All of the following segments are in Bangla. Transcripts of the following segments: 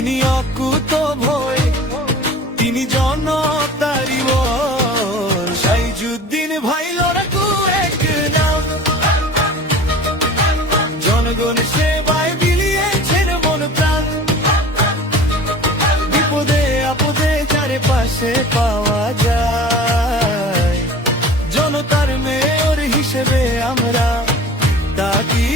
তিনি অকুত ভয়, তিনি জনতারি বল। সাইজুদ্দিন ভাই লড়াকু এক নাম, জনগণ সেবায় বিলিয়েছেন মন প্রাণ। বিপদে আপদে চারিপাশে পাওয়া যায়, জনতার মেয়র হিসেবে আমরা তাকি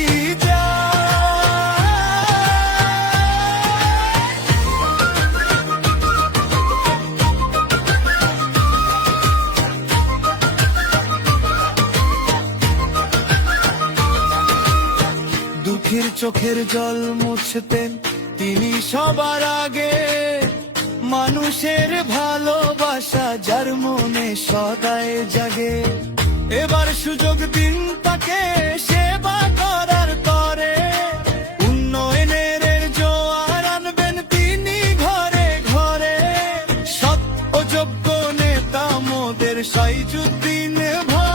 দুঃখের চোখের জল মুছতেন তিনি সবার আগে। মানুষের ভালোবাসা যার মনে সদাই জাগে। এবার সুযোগ দিন তাকে সেবা করার তরে, উন্নয়নের জোয়ার আনবেন তিনি ঘরে ঘরে। সৎ ও যোগ্য নেতা মোদের সাইজুদ্দিন ভাই।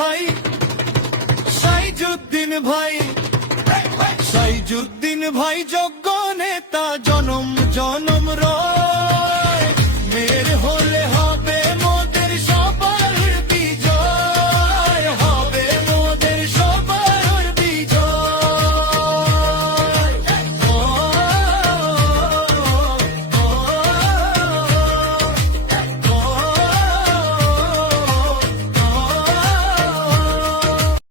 ভাই সাইজুদ্দিন ভাই, সাইজুদ্দিন ভাই যোগ্য নেতা, জনম জনম